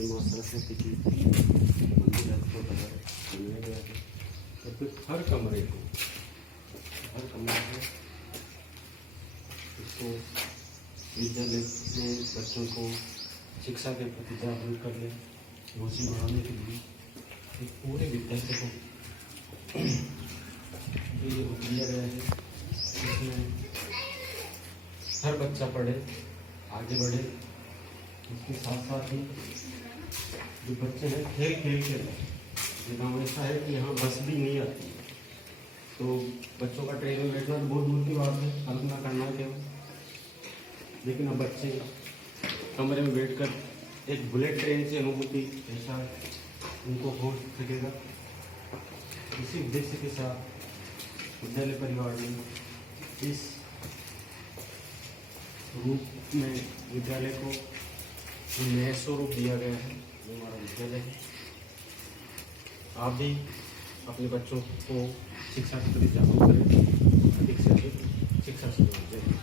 ये माँ सरस्वती की मंदिर है, उसको बनाया गया है। और फिर हर कमरे में इसको विद्यालय में बच्चों को शिक्षा के प्रति जागरूक करने, रुचि बढ़ाने के लिए एक पूरे विद्यालय को ये दिया गया है, जिसमें हर बच्चा पढ़े, आगे बढ़े। इसके साथ साथ ही जो बच्चे हैं खेल खेल के रहे। ये गाँव ऐसा है कि यहाँ बस भी नहीं आती, तो बच्चों का ट्रेन में बैठना तो बहुत दूर की बात है, कल्पना करना है केवल। लेकिन अब बच्चे कमरे में बैठकर एक बुलेट ट्रेन से अनुभूति ऐसा उनको हो सकेगा। इसी उद्देश्य के साथ विद्यालय परिवार ने इस रूप में विद्यालय को नया स्वरूप दिया गया है, जो हमारा विद्यालय है। आप भी अपने बच्चों को शिक्षा के प्रति जागरूक करें, अधिक से अधिक शिक्षा से जुड़ें।